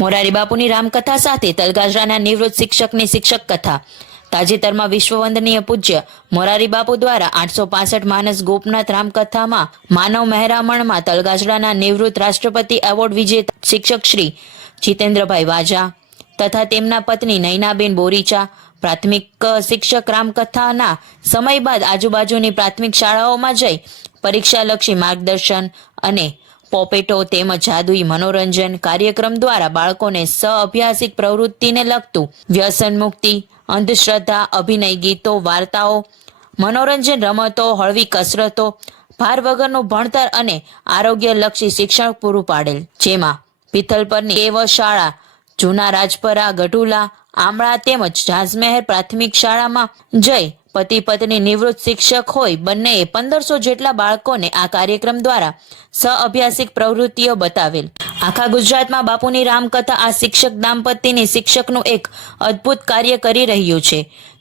મોરારી બાપુની રામકથા સાથે તલગાજરાના નિવૃત્ત શિક્ષકની શિક્ષક કથા। તાજેતરમાં વિશ્વવંદનીય પૂજ્ય મોરારી બાપુ દ્વારા 865 માનસ ગોપનાથ રામકથામાં માનવ મહેરામણમાં તલગાજરાના નિવૃત્ત રાષ્ટ્રપતિ એવોર્ડ વિજેતા શિક્ષક શ્રી જીતેન્દ્રભાઈ વાજા તથા તેમના પત્ની નૈનાબેન બોરીચા પ્રાથમિક શિક્ષક રામકથાના સમય બાદ આજુબાજુની પ્રાથમિક શાળાઓમાં જઈ પરીક્ષાલક્ષી માર્ગદર્શન અને પોપેટો તેમજ જાદુઈ મનોરંજન કાર્યક્રમ દ્વારા બાળકોને સહઅભ્યાસિક પ્રવૃત્તિને લગતું વ્યસન મુક્તિ, અંધશ્રદ્ધા, અભિનય ગીતો, વાર્તાઓ, મનોરંજન રમતો, હળવી કસરતો, ભાર વગરનું ભણતર અને આરોગ્યલક્ષી શિક્ષણ પૂરું પાડેલ, જેમાં પિથલપરની કેવ શાળા, જૂના રાજપરા, ગઢુલા, આમળા તેમજ ઝાંઝમહેર પ્રાથમિક શાળામાં જઈ પતિ પત્ની નિવૃત્ત શિક્ષક હોય બંનેએ 1500 જેટલા બાળકોને આ કાર્યક્રમ દ્વારા સહઅભ્યાસિક પ્રવૃત્તિઓ બતાવેલ। આખા ગુજરાતમાં બાપુની રામકથા આ શિક્ષક દાંપત્યની શિક્ષકનું એક અદ્ભુત કાર્ય કરી રહ્યું છે,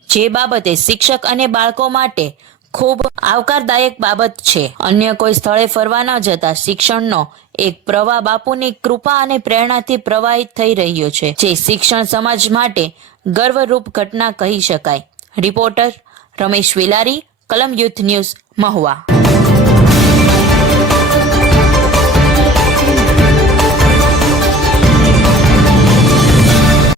જે બાબતે શિક્ષક અને બાળકો માટે ખૂબ આવકારદાયક બાબત છે। અન્ય કોઈ સ્થળે ફરવા ન જતા શિક્ષણનો એક પ્રવાહ બાપુની કૃપા અને પ્રેરણાથી પ્રવાહિત થઈ રહ્યો છે, જે શિક્ષણ સમાજ માટે ગર્વરૂપ ઘટના કહી શકાય। રિપોર્ટર રમેશ વેલારી, કલમ યુથ ન્યૂઝ, મહુવા।